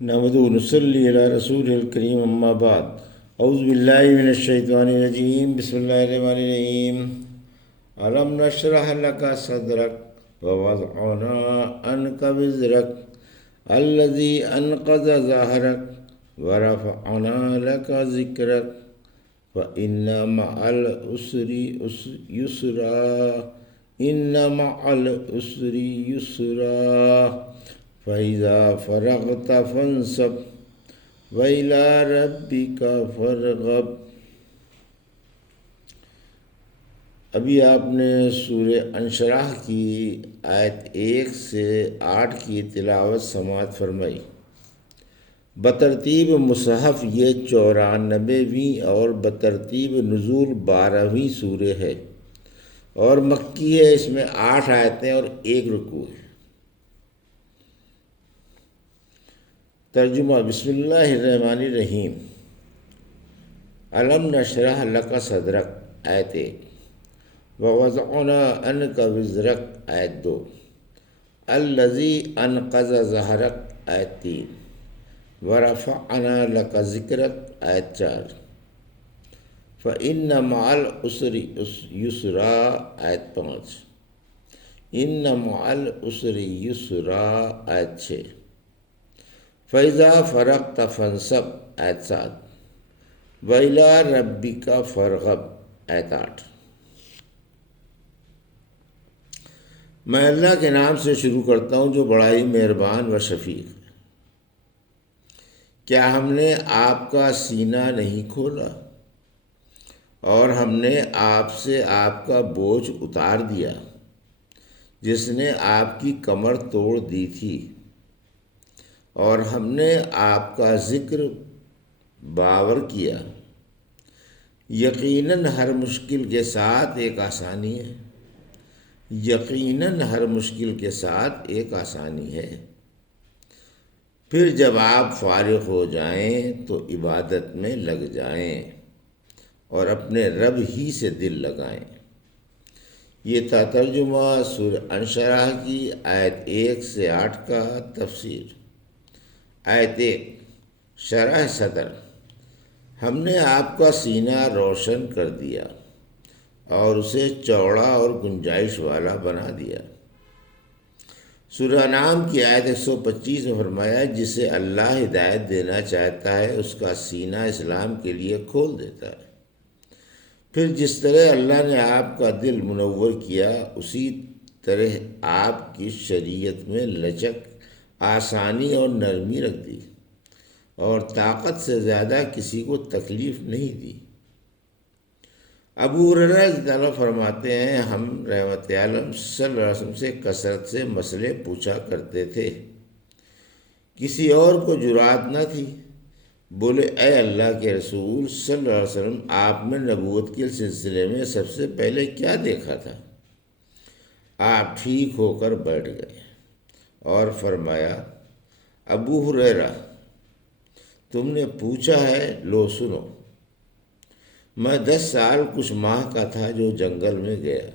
نحمدہ و نصلی علی رسول الکریم اما بعد اعوذ باللہ من الشیطان الرجیم بسم اللہ الرحمن الرحیم علم نشرح لک صدرک ووضعنا عنک وزرک الذی انقض ظہرک ورفعنا لک ذکرک فإن مع العسر یسرا ان مع العسر یسرا فَإِذَا فَرَغْتَ فَانْصَبْ وَإِلَىٰ رَبِّكَ فَارْغَب۔ ابھی آپ نے سورہ انشراح کی آیت 1 سے 8 کی تلاوت سماعت فرمائی۔ بترتیب مصحف یہ 94ویں اور بترتیب نزول 12ویں سورہ ہے اور مکی ہے۔ اس میں 8 آیتیں اور 1 رکوع ہے۔ ترجمہ بسم اللہ الرحمن الرحیم۔ علم نشرح لک صدرک آیت 1، ووضعنا عنک وزرک آیت 2، الذی انقض ظہرک آیت 3، ورفعنا لک ذکرک آیت 4، فإن مع العسر یسرا آیت 5، ان مع العسر یسرا آیت 6، فَإِذَا فَرَغْتَ فَانْصَبْ آیت 7، وَإِلَىٰ رَبِّكَ فَارْغَب آیت 8۔ میں اللہ کے نام سے شروع کرتا ہوں جو بڑا ہی مہربان و شفیق ہے۔ کیا ہم نے آپ کا سینہ نہیں کھولا اور ہم نے آپ سے آپ کا بوجھ اتار دیا جس نے آپ کی کمر توڑ دی تھی، اور ہم نے آپ کا ذکر باور کیا۔ یقیناً ہر مشکل کے ساتھ ایک آسانی ہے، یقیناً ہر مشکل کے ساتھ ایک آسانی ہے۔ پھر جب آپ فارغ ہو جائیں تو عبادت میں لگ جائیں اور اپنے رب ہی سے دل لگائیں۔ یہ تھا ترجمہ سورہ انشراح کی آیت 1 سے 8 کا تفسیر۔ آیت 1، شرح صدر۔ ہم نے آپ کا سینہ روشن کر دیا اور اسے چوڑا اور گنجائش والا بنا دیا۔ سورہ انعام کی آیت 125 میں فرمایا جسے اللہ ہدایت دینا چاہتا ہے اس کا سینہ اسلام کے لیے کھول دیتا ہے۔ پھر جس طرح اللہ نے آپ کا دل منور کیا اسی طرح آپ کی شریعت میں لچک، آسانی اور نرمی رکھ دی اور طاقت سے زیادہ کسی کو تکلیف نہیں دی۔ ابو ہریرہ رضی اللہ عنہ فرماتے ہیں ہم رحمت عالم صلی اللہ علیہ وسلم سے کثرت سے مسئلے پوچھا کرتے تھے، کسی اور کو جرأت نہ تھی۔ بولے اے اللہ کے رسول صلی اللہ علیہ وسلم، آپ نے نبوت کے سلسلے میں سب سے پہلے کیا دیکھا تھا؟ آپ ٹھیک ہو کر بیٹھ گئے اور فرمایا ابو ہریرہ تم نے پوچھا ہے، لو سنو۔ میں 10 سال کچھ ماہ کا تھا جو جنگل میں گیا،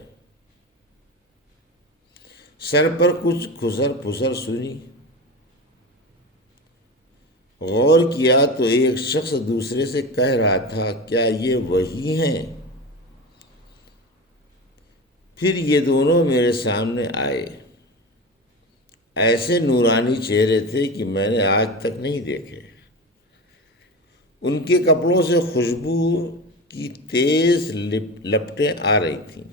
سر پر کچھ کھسر پھسر سنی، غور کیا تو ایک شخص دوسرے سے کہہ رہا تھا کیا یہ وہی ہیں؟ پھر یہ دونوں میرے سامنے آئے، ایسے نورانی چہرے تھے کہ میں نے آج تک نہیں دیکھے۔ ان کے کپڑوں سے خوشبو کی تیز لپٹیں آ رہی تھیں،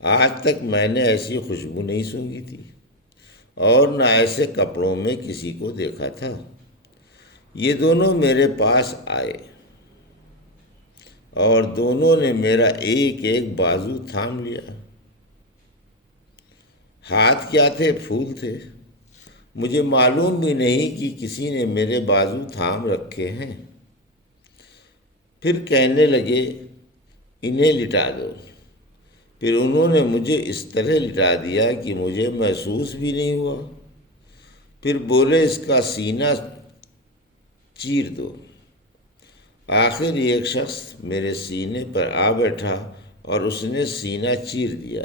آج تک میں نے ایسی خوشبو نہیں سونگھی تھی اور نہ ایسے کپڑوں میں کسی کو دیکھا تھا۔ یہ دونوں میرے پاس آئے اور دونوں نے میرا ایک ایک بازو تھام لیا۔ ہاتھ کیا تھے؟ پھول تھے۔ مجھے معلوم بھی نہیں کہ کسی نے میرے بازو تھام رکھے ہیں۔ پھر کہنے لگے انہیں لٹا دو۔ پھر انہوں نے مجھے اس طرح لٹا دیا کہ مجھے محسوس بھی نہیں ہوا۔ پھر بولے اس کا سینہ چیر دو۔ آخر ایک شخص میرے سینے پر آ بیٹھا اور اس نے سینہ چیر دیا،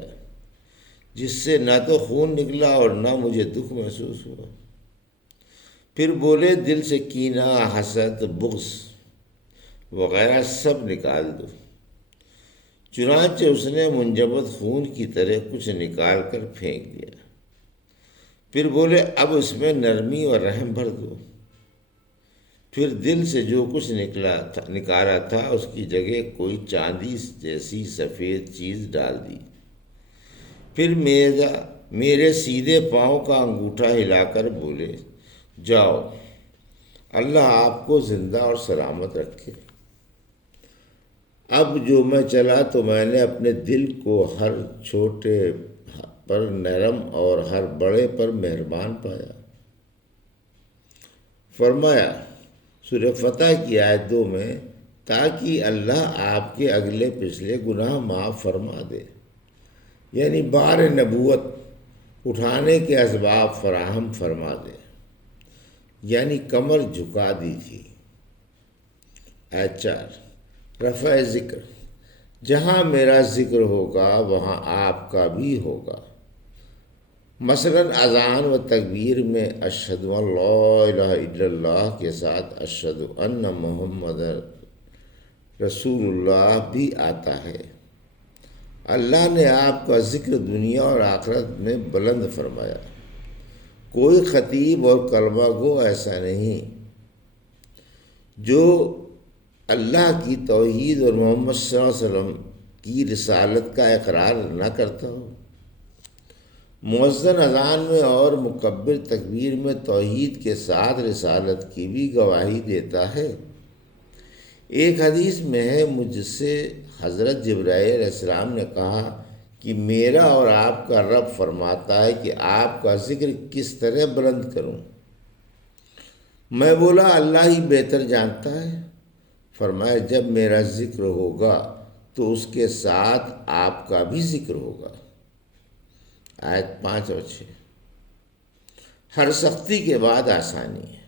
جس سے نہ تو خون نکلا اور نہ مجھے دکھ محسوس ہوا۔ پھر بولے دل سے کینہ، حسد، بغض وغیرہ سب نکال دو۔ چنانچہ اس نے منجمد خون کی طرح کچھ نکال کر پھینک دیا۔ پھر بولے اب اس میں نرمی اور رحم بھر دو۔ پھر دل سے جو کچھ نکالا تھا اس کی جگہ کوئی چاندی جیسی سفید چیز ڈال دی۔ پھر میرے سیدھے پاؤں کا انگوٹھا ہلا کر بولے جاؤ، اللہ آپ کو زندہ اور سلامت رکھے۔ اب جو میں چلا تو میں نے اپنے دل کو ہر چھوٹے پر نرم اور ہر بڑے پر مہربان پایا۔ فرمایا سورہ فتح کی آیت 2 میں، تاکہ اللہ آپ کے اگلے پچھلے گناہ معاف فرما دے، یعنی بار نبوت اٹھانے کے اسباب فراہم فرما دے، یعنی کمر جھکا دی تھی۔ آیت 4 رفع ذکر، جہاں میرا ذکر ہوگا وہاں آپ کا بھی ہوگا۔ مثلاً اذان و تکبیر میں اشہد ان لا الہ الا اللہ کے ساتھ اشہد ان محمد رسول اللہ بھی آتا ہے۔ اللہ نے آپ کا ذکر دنیا اور آخرت میں بلند فرمایا۔ کوئی خطیب اور کلمہ گو ایسا نہیں جو اللہ کی توحید اور محمد صلی اللہ علیہ وسلم کی رسالت کا اقرار نہ کرتا ہو۔ مؤذن اذان میں اور مکبر تکبیر میں توحید کے ساتھ رسالت کی بھی گواہی دیتا ہے۔ ایک حدیث میں ہے، مجھ سے حضرت جبرائیل علیہ السلام نے کہا کہ میرا اور آپ کا رب فرماتا ہے کہ آپ کا ذکر کس طرح بلند کروں؟ میں بولا اللہ ہی بہتر جانتا ہے۔ فرمایا جب میرا ذکر ہوگا تو اس کے ساتھ آپ کا بھی ذکر ہوگا۔ آیت 5 اور 6 ہر سختی کے بعد آسانی ہے،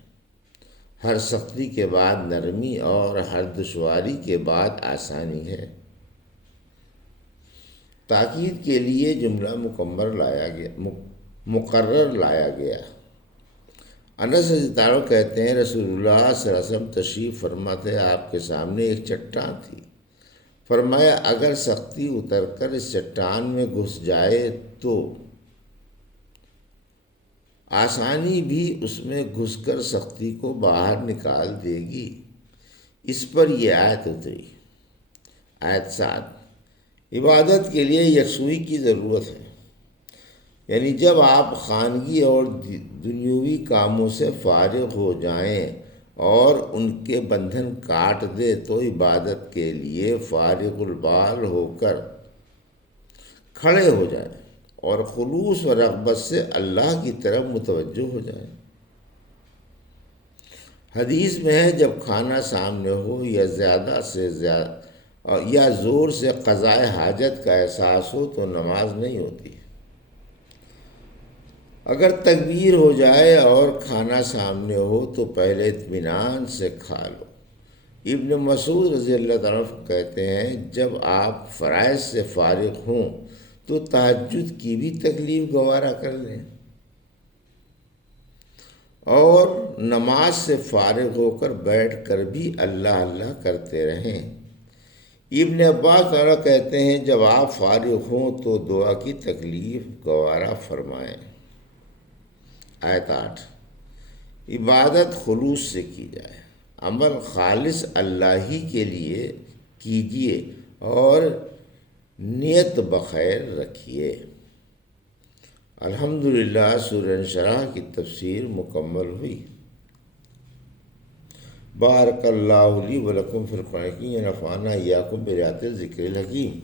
ہر سختی کے بعد نرمی اور ہر دشواری کے بعد آسانی ہے۔ تاکید کے لیے جملہ مقرر لایا گیا۔ انس رضی اللہ عنہ کہتے ہیں رسول اللہ صلی اللہ علیہ وسلم تشریف فرما تھے، آپ کے سامنے ایک چٹان تھی۔ فرمایا اگر سختی اتر کر اس چٹان میں گھس جائے تو آسانی بھی اس میں گھس کر سختی کو باہر نکال دے گی۔ اس پر یہ آیت اتری۔ آیت 7 عبادت کے لیے یکسوئی کی ضرورت ہے، یعنی جب آپ خانگی اور دنیوی کاموں سے فارغ ہو جائیں اور ان کے بندھن کاٹ دے تو عبادت کے لیے فارغ البال ہو کر کھڑے ہو جائیں اور خلوص و رغبت سے اللہ کی طرف متوجہ ہو جائیں۔ حدیث میں ہے جب کھانا سامنے ہو یا زیادہ سے زیادہ یا زور سے قضائے حاجت کا احساس ہو تو نماز نہیں ہوتی۔ اگر تکبیر ہو جائے اور کھانا سامنے ہو تو پہلے اطمینان سے کھا لو۔ ابن مسعود رضی اللہ عنہ کہتے ہیں جب آپ فرائض سے فارغ ہوں تو تہجد کی بھی تکلیف گوارا کر لیں اور نماز سے فارغ ہو کر بیٹھ کر بھی اللہ اللہ کرتے رہیں۔ ابن عباس کہتے ہیں جب آپ فارغ ہوں تو دعا کی تکلیف گوارا فرمائیں۔ آیت 8 عبادت خلوص سے کی جائے، عمل خالص اللہ ہی کے لیے کیجیے اور نیت بخیر رکھیے۔ الحمدللہ سورہ انشراح کی تفسیر مکمل ہوئی۔ بارک اللہ لی و لکم فی القرآن ونفعنا ایاکم بآیات الذکر الحکیم۔